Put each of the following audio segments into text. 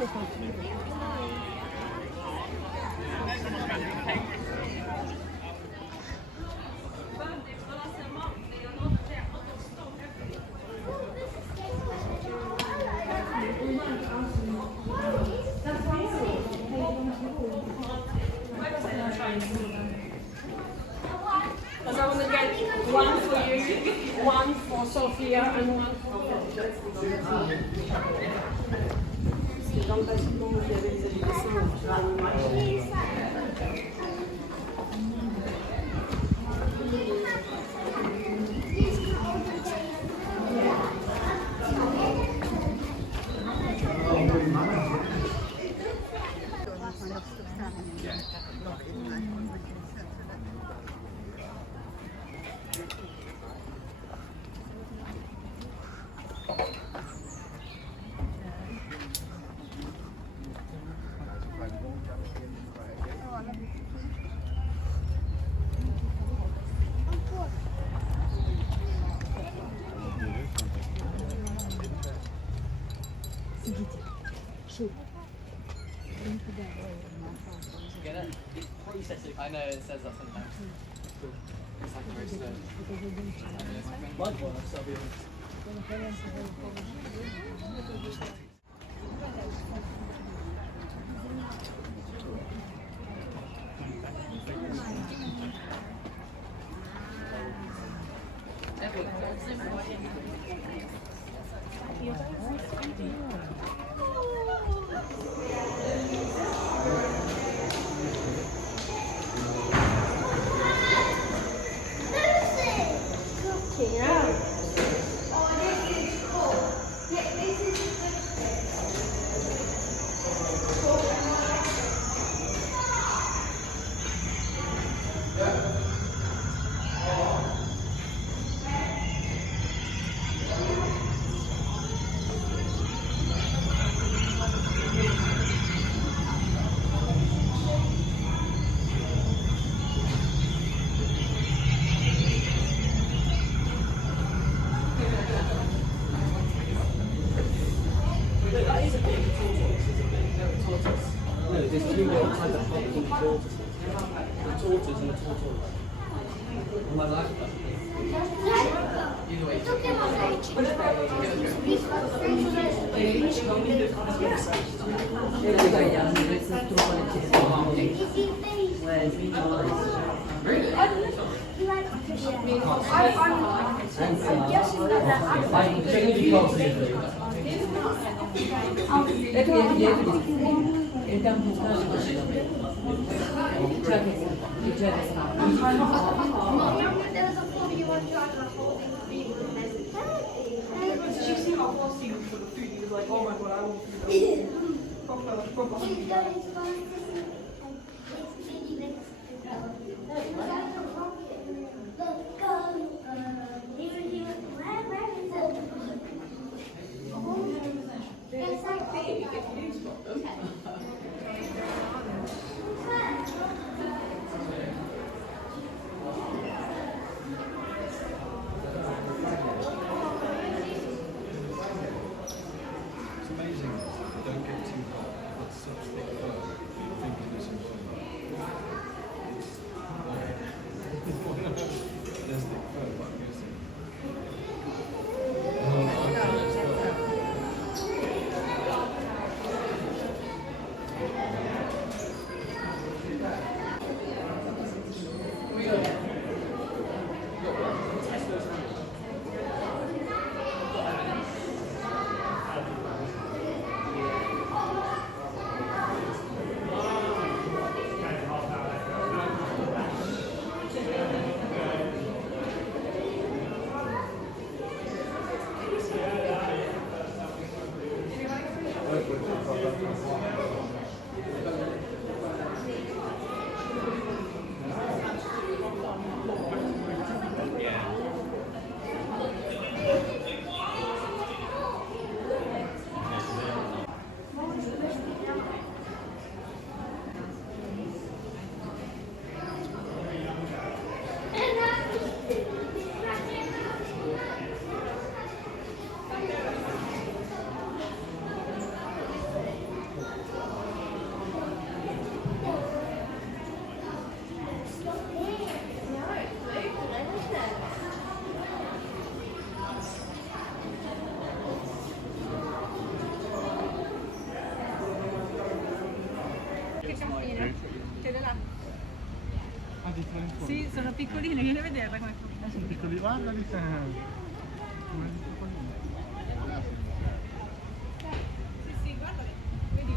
Because I want to get one for you, one for Sophia, and one for Get it? Processing. I know it says that sometimes. It's like very slow. Likewise, I'll be honest. There's two little kinds of pumpkin tortoises. The tortoise and the tortoise. Am I like that? Either way. Really? 일단 복사하시고 She seen how fast he was for the food. He was like, oh my god, I want food. It's like big if you do spot them. It's amazing. Don't get too hot. But such thick fur. Thinking this is there's thick fur, but I'm guessing. cammino. Chiede là. Ah, di fare in fondo. Sì, sono piccoline, vieni a vederla come Sono piccoli, guarda lì. Come di piccolini. Sì, guarda. Vedi?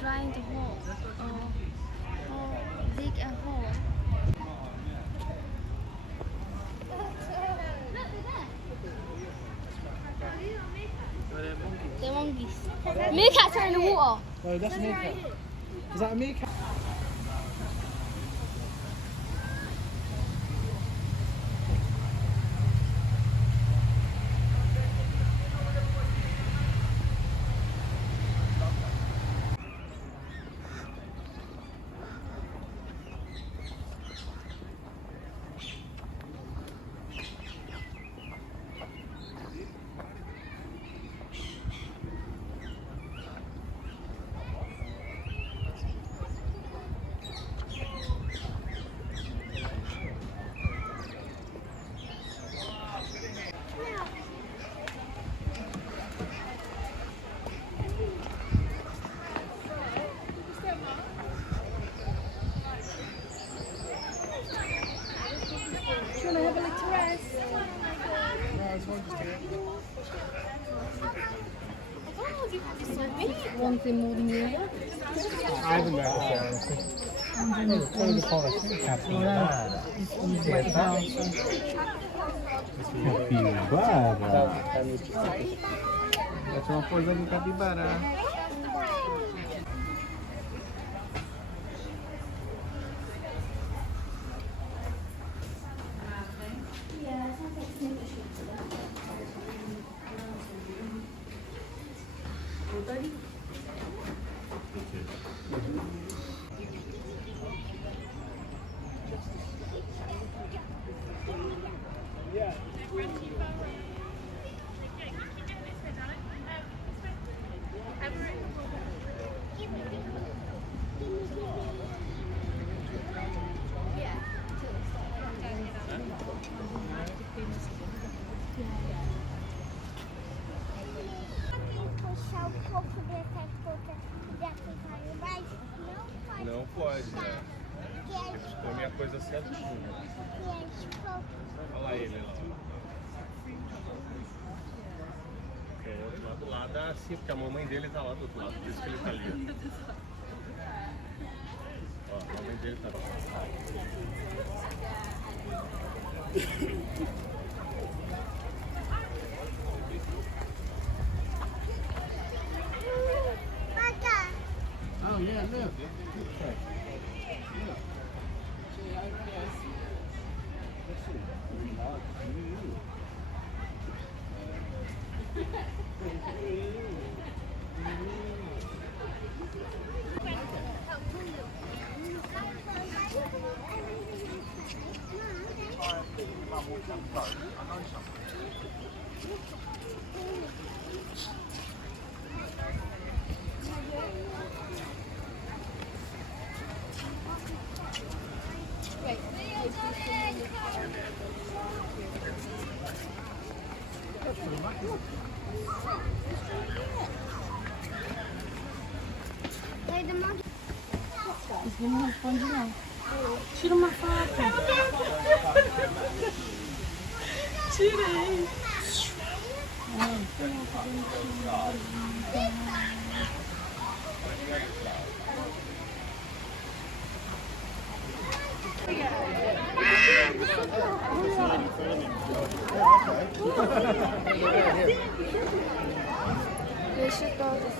Trying to hold or dig a hole. The monkeys. Meerkats are in the water. No, that's a meerkat. Is that a meerkat? One thing more than the other. I haven't Quello che fa capibara. Capibara. Facciamo un po' di capibara. Não pode, né? Eles comem a coisa certinha. Olha lá ele lá. É, o outro lado lá dá assim, porque a mamãe dele tá lá do outro lado, por isso que ele tá ali. Ó, a mamãe dele tá lá. Oh yeah, look. Okay. Look. See, I guess. Let's see. Não responde não. Tira uma foto. Tirei. Deixa eu todos.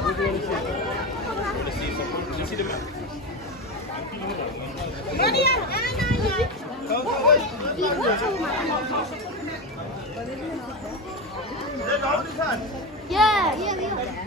We're doing You see the map? Yeah, yeah.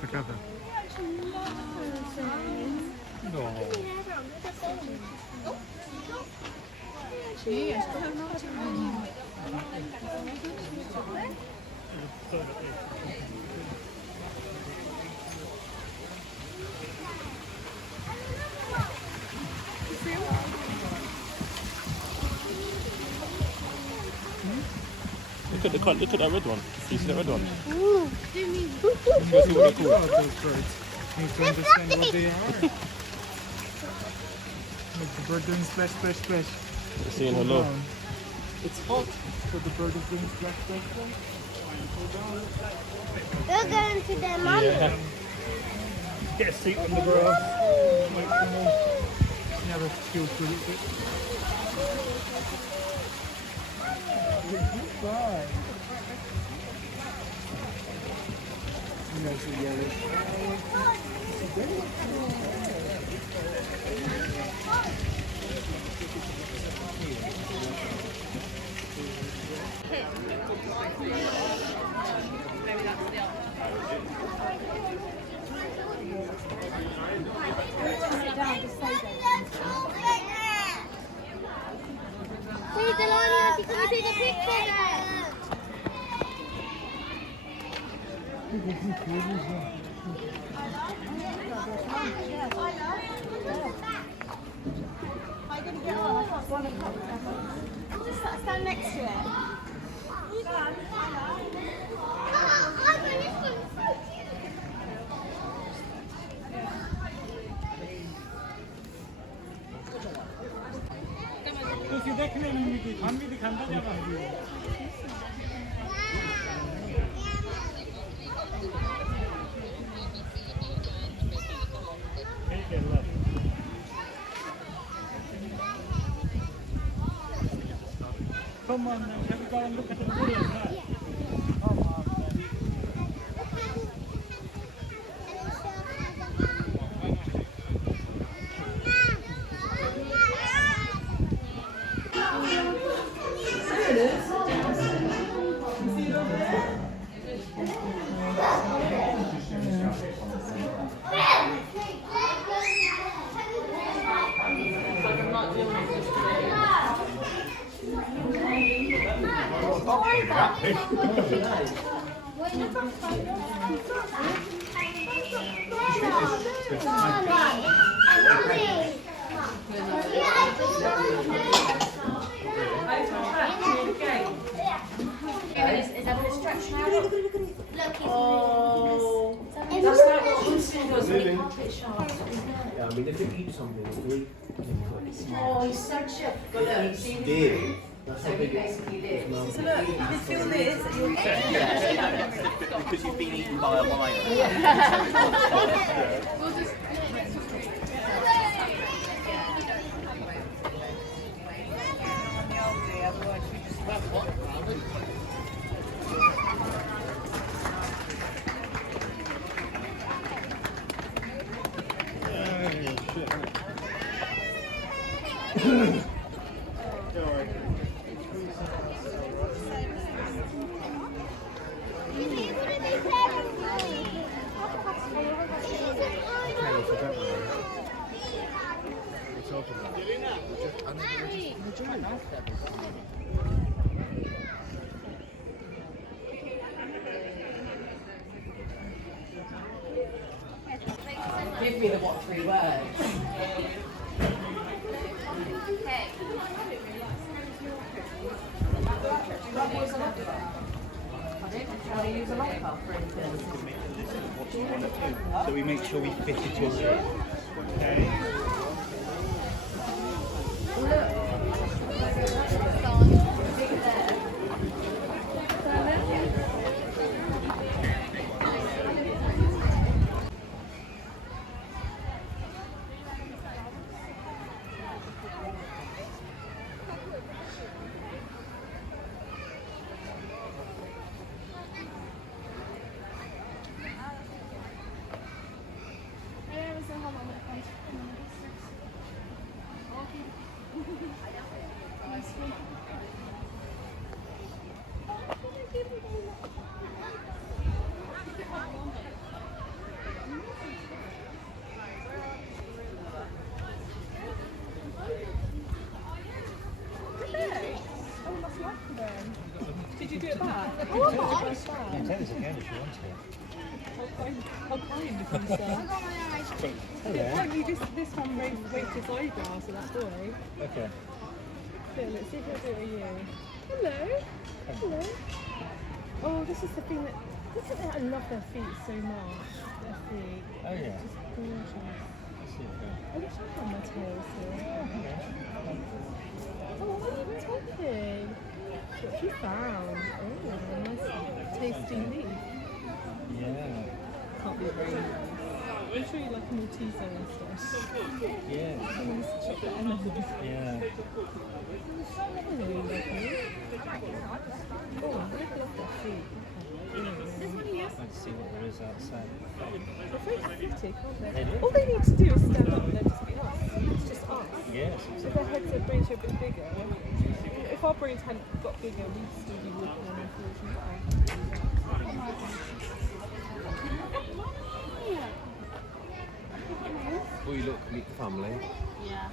Look at that. No. Look at that red one. You see that red one? Ooh, Go see what they're called. Those birds. You need to understand what they are. Like the bird doing splash, splash, splash. They're saying hello. It's hot, so the bird is doing splash, splash, splash. we're going to the mummy. Yeah. Get a seat on the grass. Wait for more. Yeah, that's cute. Goodbye. You know, so yellow. Hey, Delania, can we take a picture there? Just stand next to it. Come on, man. Can we go and look at the video? Come on, man. Is that a stretch now? Look, Oh, that's like what Hudson does with Moving. carpet sharks. Yeah, I mean, if it eats something, it's really Oh, he's so chip. But look, see this dead. ring? That's So how he big it basically lives. So look, you can feel this. because you've been eaten by a lion. Give me the what 3 words. How do you use a locker for anything? What do you want to do? So we make sure we fit it in. Did you do it back? You can take this again if you want to. I'll find if you say. Apparently this one raked his eyebrows at that boy. Okay. Yeah, let's see if he'll do it with you. Hello. Hello. Oh, this is the thing that... Look at that, I love their feet so much. Their feet. Oh yeah. Just gorgeous. Let's see it go. I wish I had my tail still. Oh, what are you talking? What you found? Oh, nice tasty leaf. Yeah. Can't be very nice. I'm sure you like a Malteser and stuff. Yeah. And these chocolate M&Ms. Yeah. Really lovely. Oh, I really love their feet. Let's see what there is outside. They're very athletic, aren't they? They do. All they need to do is stand up and they'll just be us. It's just us. Yes, If exactly. their heads and brains are a bit bigger, if our brains hadn't got bigger, we'd still be walking on our floors and Oh, you look, meet the family. Yeah.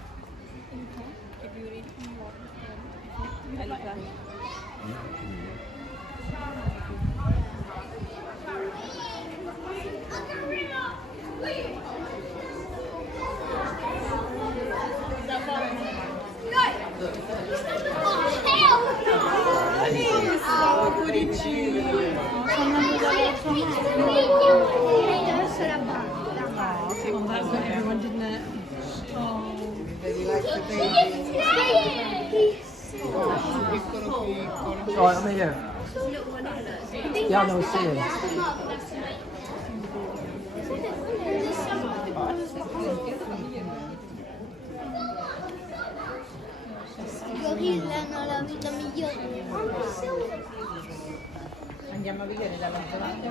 Oh, that got everyone, didn't it? Right, I'm here. Yeah, I know, see him. Gorilla hanno la vita migliore. Andiamo a vedere dall'altro lato.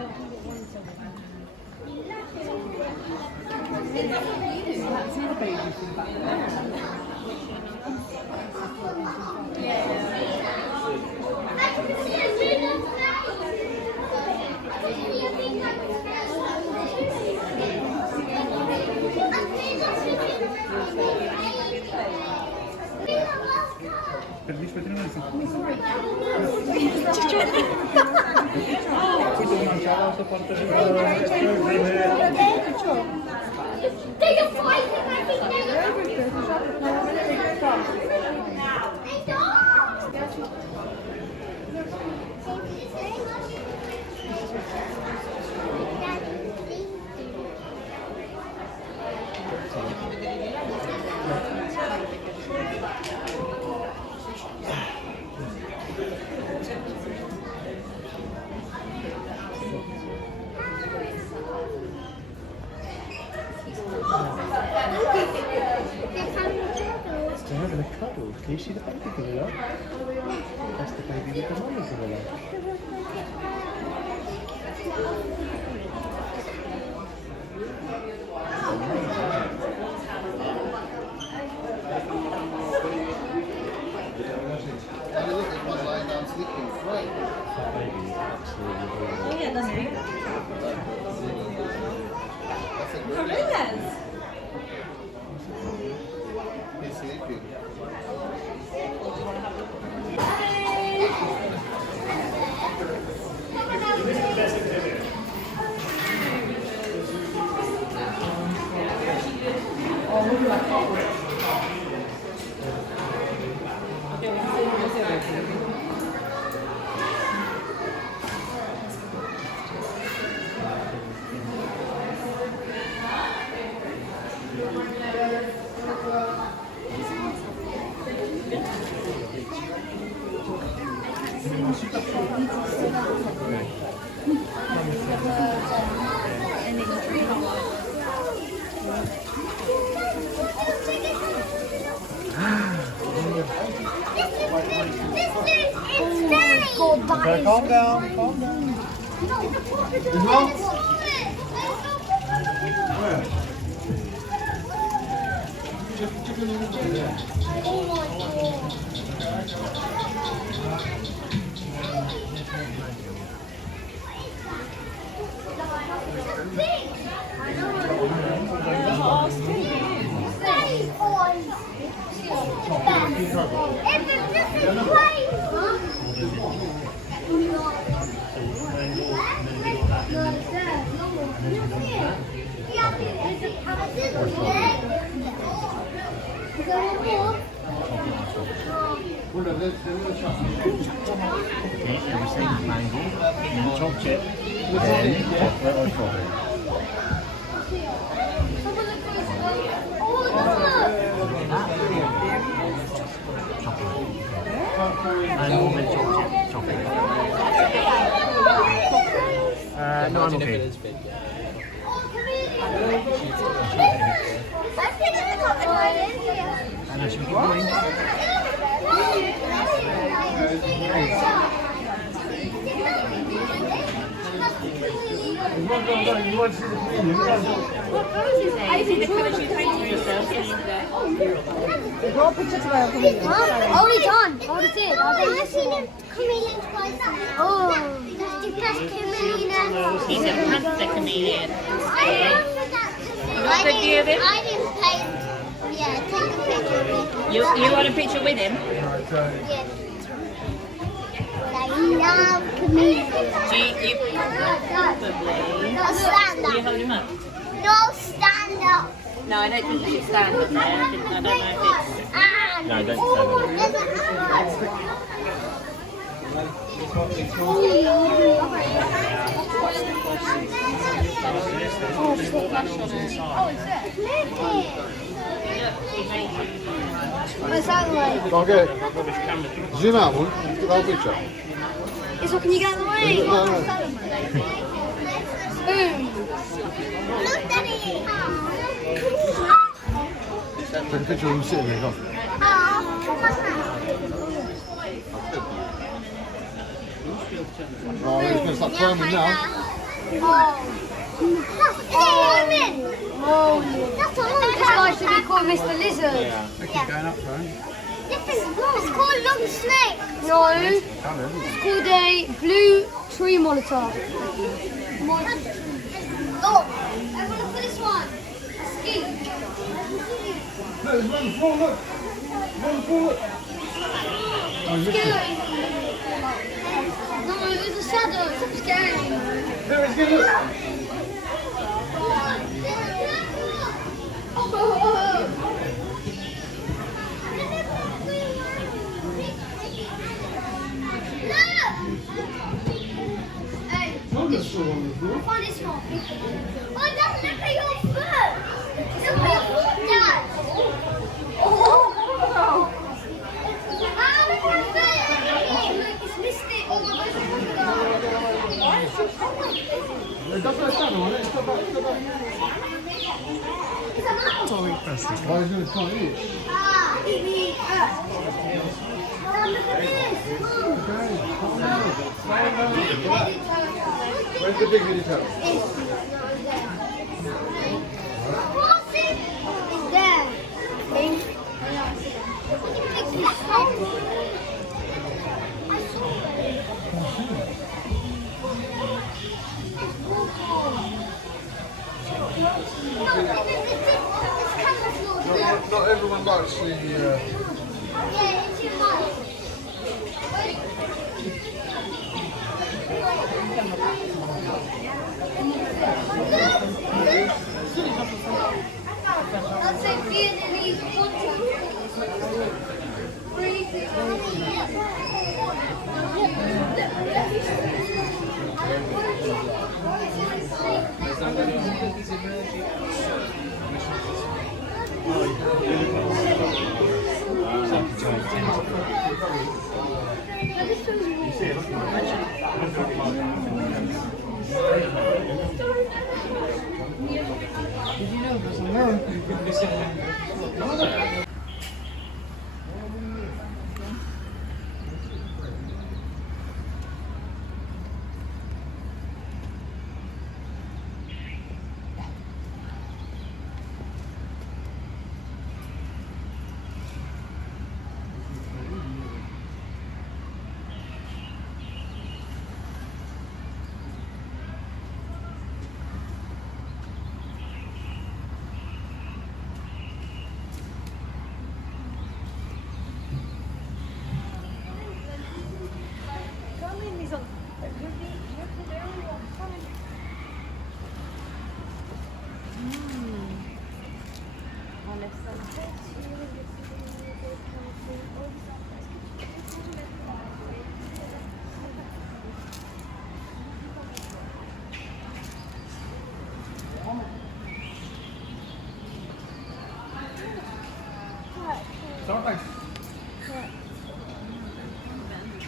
They're having a cuddle. Can you see the baby gorilla? That's the baby with the mummy gorilla. That baby is absolutely He's sleeping. Okay, calm down, calm down. Okay, everything mango, then chocolate, then chocolate or strawberry. Mango then chocolate. No, I'm okay. And should we keep going? You want to see the comedian? I see the colours you painted yourself yesterday. Hold it on. Hold it in. I've seen him chameleon twice. Oh, that's the best chameleon ever. He's a panther chameleon. I remember that chameleon. I didn't paint. Yeah, take a picture of him. You want a picture with him? Yeah. I love chameleons. So you probably... No, stand Will you up. hold him up? No, stand up. No, I don't think you should stand up there. I don't know if it's... And No, don't stand up. there's What's that like? Okay. Zoom out one. Get the whole picture. It's what, can you get out of the way? No, no. Boom. Look, Daddy. Take a picture of him sitting there. Go. Oh, he's going to start climbing now. That's a this guy should be called Mr. Lizard. They keep going up, right? It's called Long Snake. No, it's Coming. called a blue tree monitor. Oh, everyone look at this one. Ski. No, there's one on the floor, look. One on the floor, look. Oh, you missed it. No, there's a shadow. It's scary. There it is, get it, look. Find this one on the floor. Find this one. Oh, Dad, look at your foot. Look at your foot, Dad. Oh. Ah, look at your foot. Look, it's missed it. Oh my gosh. It does stand on it. Stop back, stop back. It's a mouse. Why is it can't eat it? Ah, eat me up. Dad, look at this. Mom. Okay, calm down. Calm down. Headed turtle. Where's the big headed turtle? What's it? It's there. Think. Fix this head. I saw it. No, it's camouflage. Not everyone likes the... Yeah, it's your mouth. That's so cute. Did you know there's a American?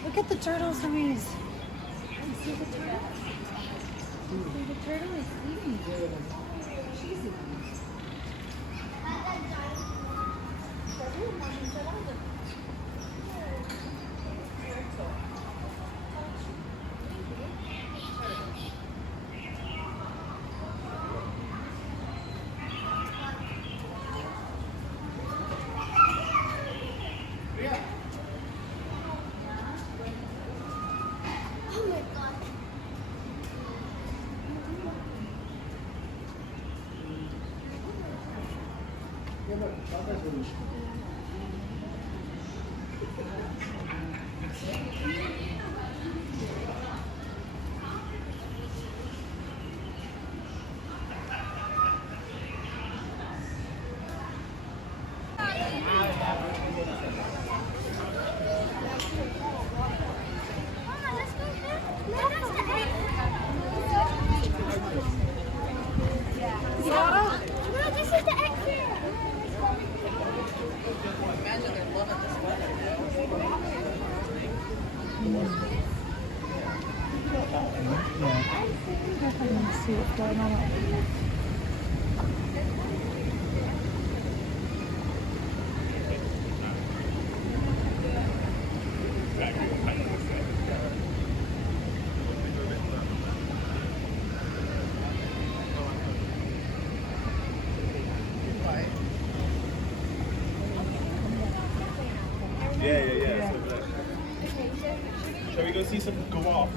Look at the turtles, Louise. See the turtle? See the turtle is eating. She's eating. See what's going on up there. Yeah. Shall we go see some giraffes?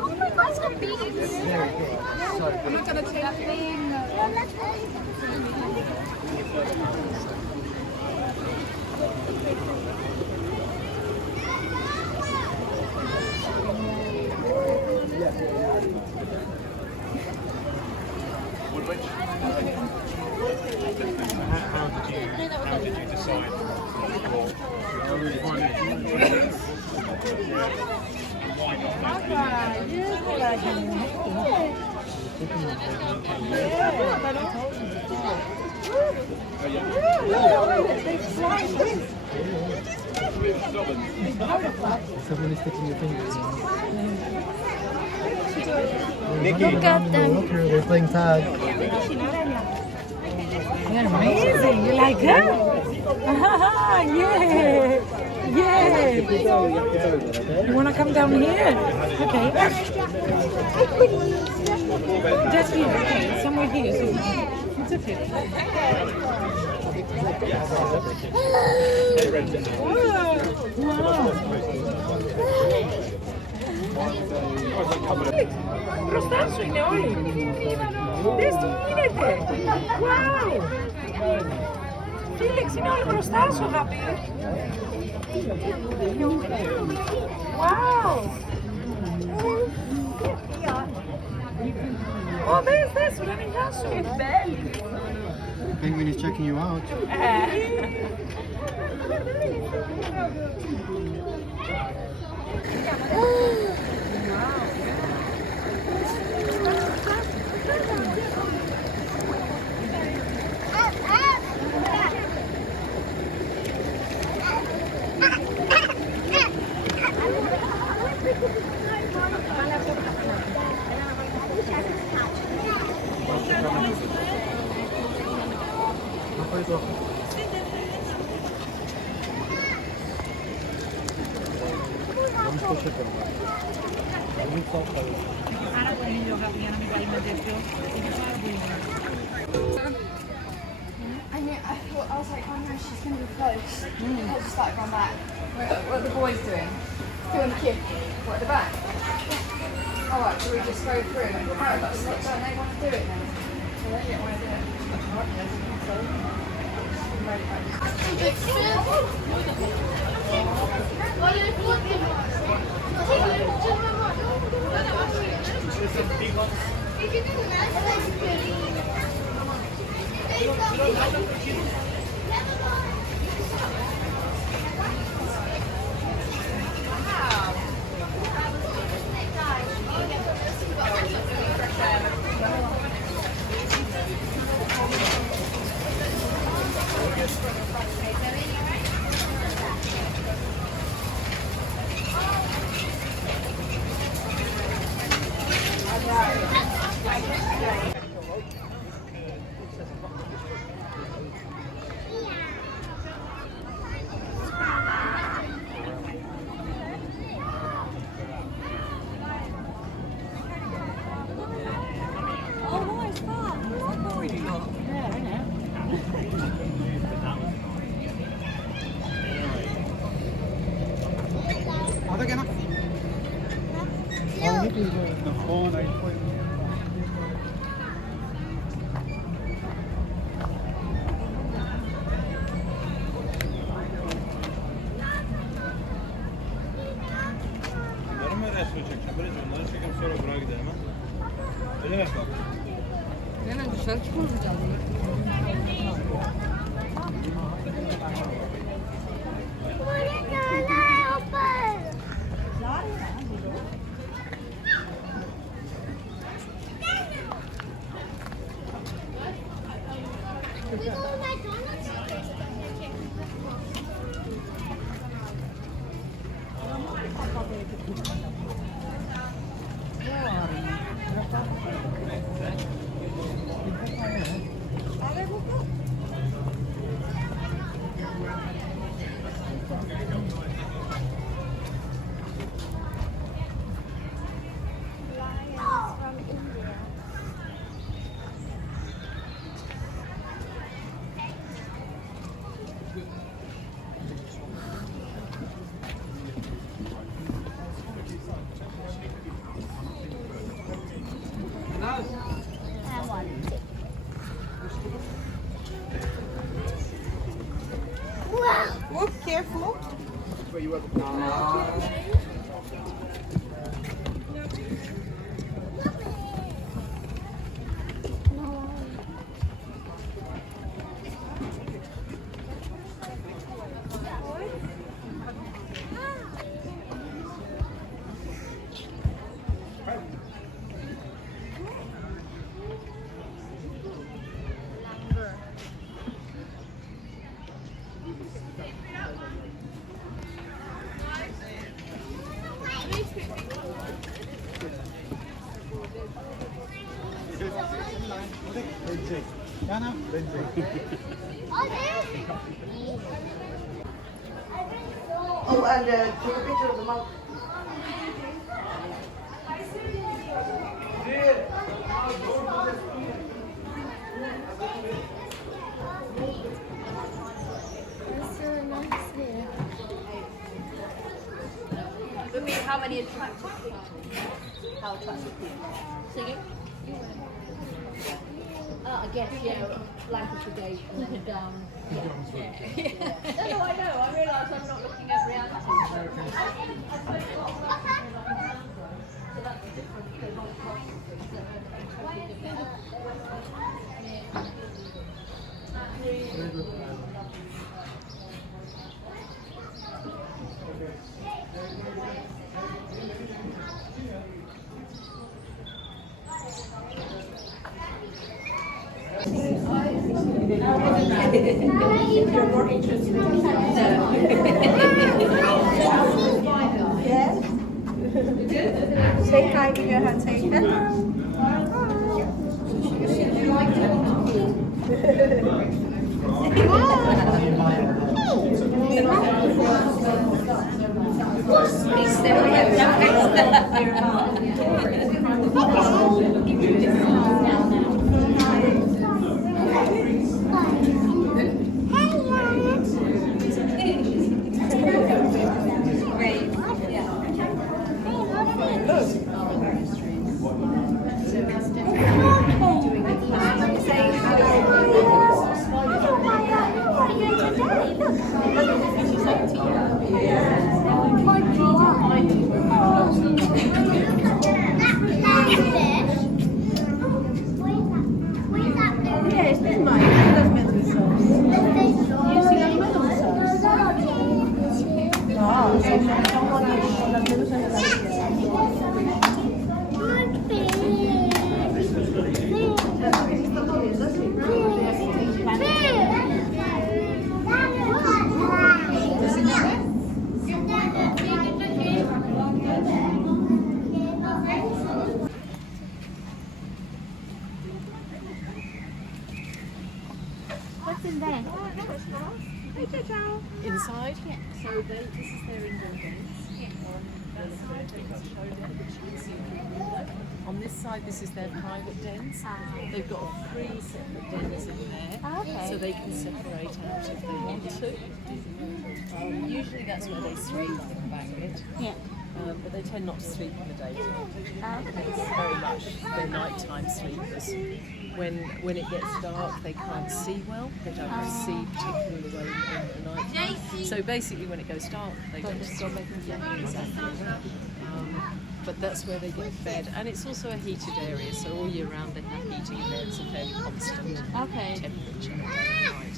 Oh my God, it's got bees. I'm not gonna take that thing. How did you decide? Someone is sticking your fingers in. Look at them. Look here, they're playing tag. You're amazing. You like that? Yeah. Yeah. You want to come down here? Okay. Just here. Okay. Somewhere here. So It's a picture. Μπροστά σου είναι όλοι. Δες τι γίνεται. Wow. Φίλεξ, είναι όλοι μπροστά σου, αγάπη. Wow. Oh, there's one in your belly. Penguin is checking you out. I was like, oh no, she's going to be close. I just started going back. What are the boys doing? Doing the kick. What, at the back? Alright, so we just go through. No, don't they want to do it then? So they don't want to do it. Onları mı resmi çekeceğim? Böyle onları çekeyim sonra buraya gidelim ha. Öyle mi yapalım? Hemen dışarı çıkmayacağız. Whoop, careful. Oh, and take a picture of the monk. really attractive people. How attractive people. Singing? I guess, yeah, Lancashire Gate and down. Yeah. No, I know. I realise I'm not looking at reality. So that's different. You're more interested in Say hi, give your hand, say hello. What's in there? Inside? So this is their indoor dens. That side, they can show them, which you can see through the window. On this side, this is their private dens. They've got 3 separate dens in there, so they can separate out if they want to. Usually that's where they sleep in blanket. Yeah. But they tend not to sleep in the daytime. It's very much their nighttime sleepers. When it gets dark, they can't see well. They don't see particularly well in the night. So basically, when it goes dark, they go to sleep. Yeah, exactly. But that's where they get fed, and it's also a heated area. So all year round, they have heating there. It's a fairly constant temperature day and night.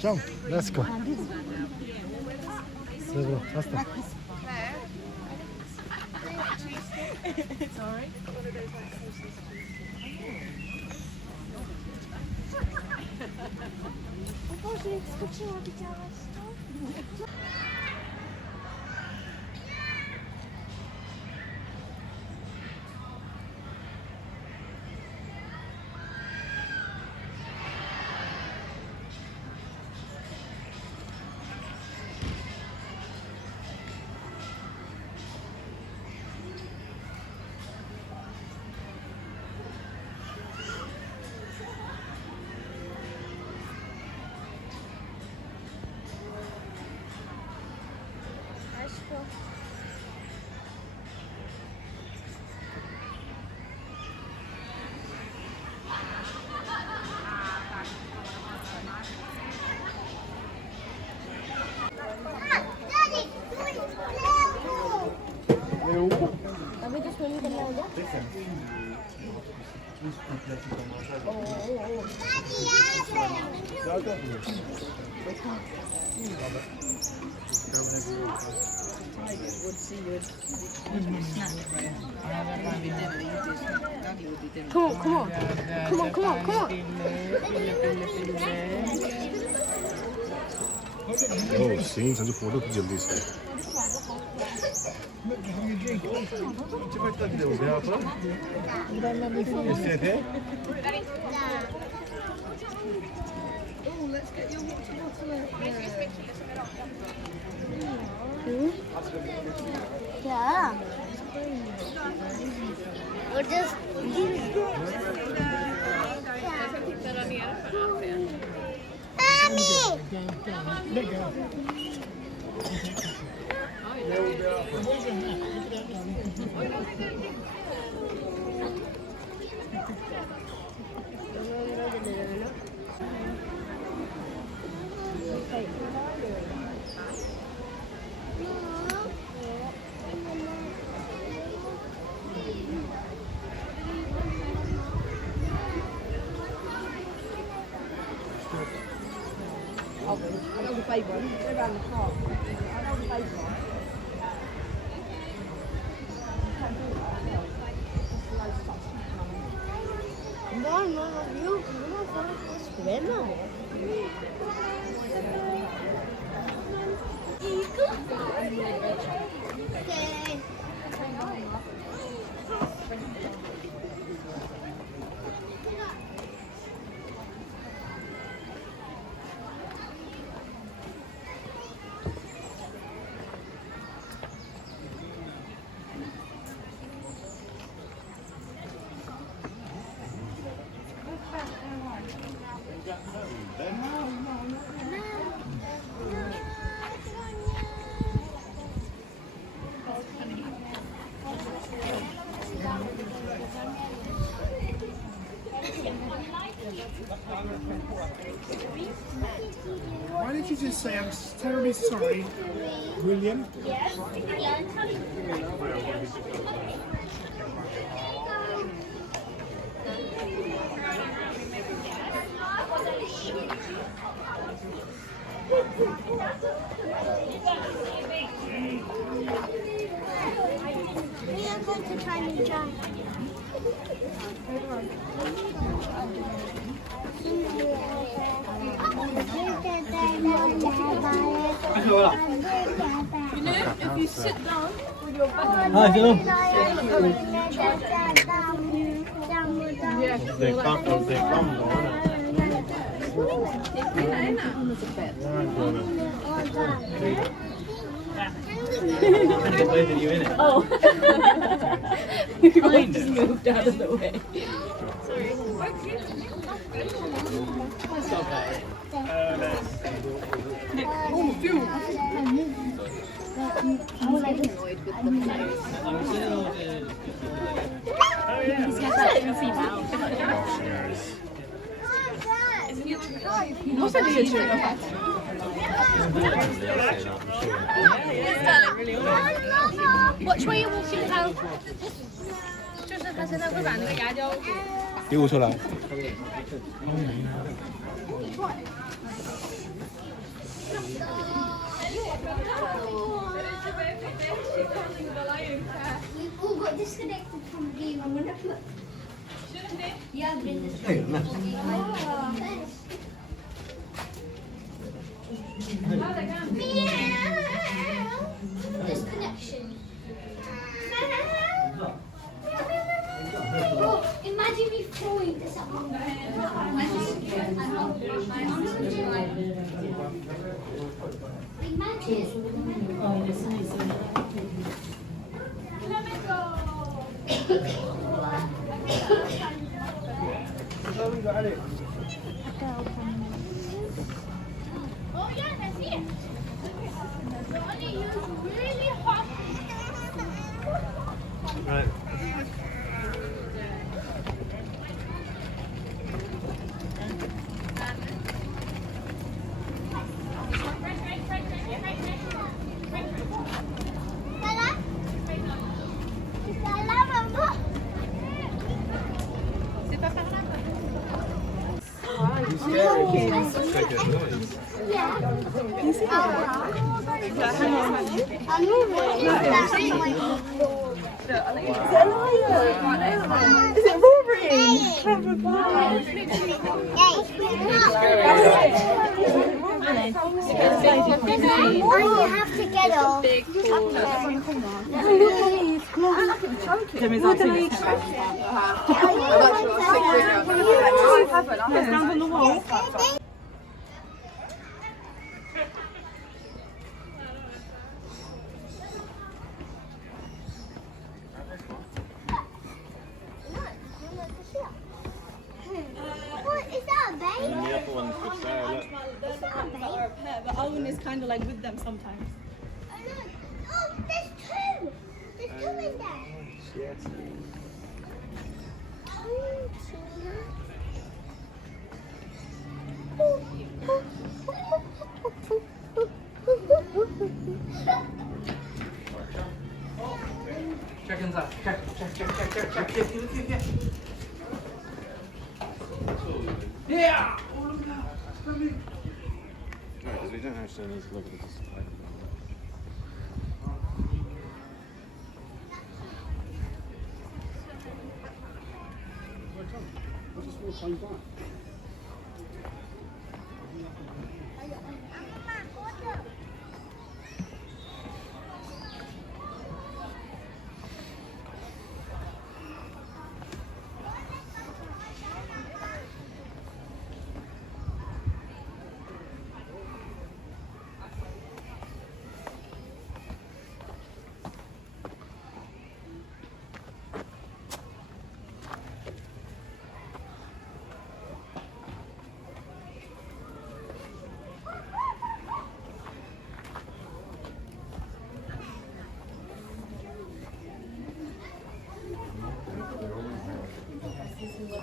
Jump, let's go. Sebro, basta. Sorry. O Boże, jak skoczyła, widziałaś to? Come on, come on. Come on, come on, come on. Oh, sim, de foto que delícia. Você vai estar aqui de Giraffes? Esse é de? Oh, let's get your water bottle. Yeah. Or just ställa ner för den. Let go. Why did you just say I'm terribly sorry, William? We are going to try and jump. If you sit down with your back. They come Oh. You just moved out of the way. It's okay. Also do your trick. Watch where you're walking out. 就是它现在会把那个牙胶给丢出来。We all got disconnected from the game. I'm gonna put. Yeah, I've been disconnected from the game. Disconnection. Oh, imagine me throwing this up. Oh yeah, that's it. So only use really hot. Right. It's scary if you make a noise. Is it roaring? You have to get off. on the wall. What is that? our own is kind of like with them sometimes. Oh, look. Oh, there's two. There's two in there. Yes. Check inside. Check. Here. Yeah! Oh, look at that. It's coming. No, because we don't actually need to look at the display.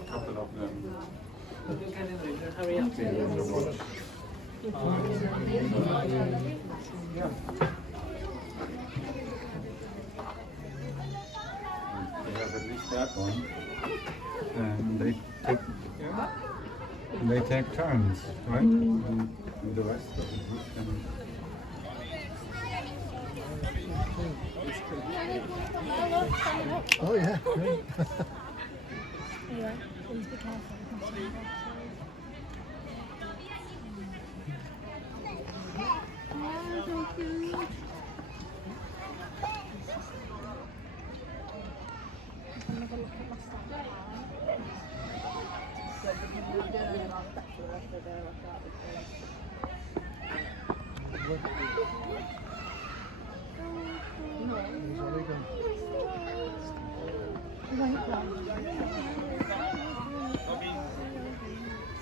Couple of them. Hurry up. They have at least that one. And they take turns, right? And the rest of the group can. Oh yeah, great. Anyway, please be careful.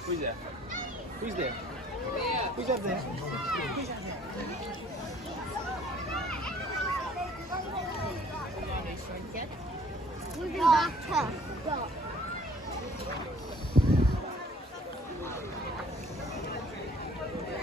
Who's there? Who's there? Who's up there? We'll be back.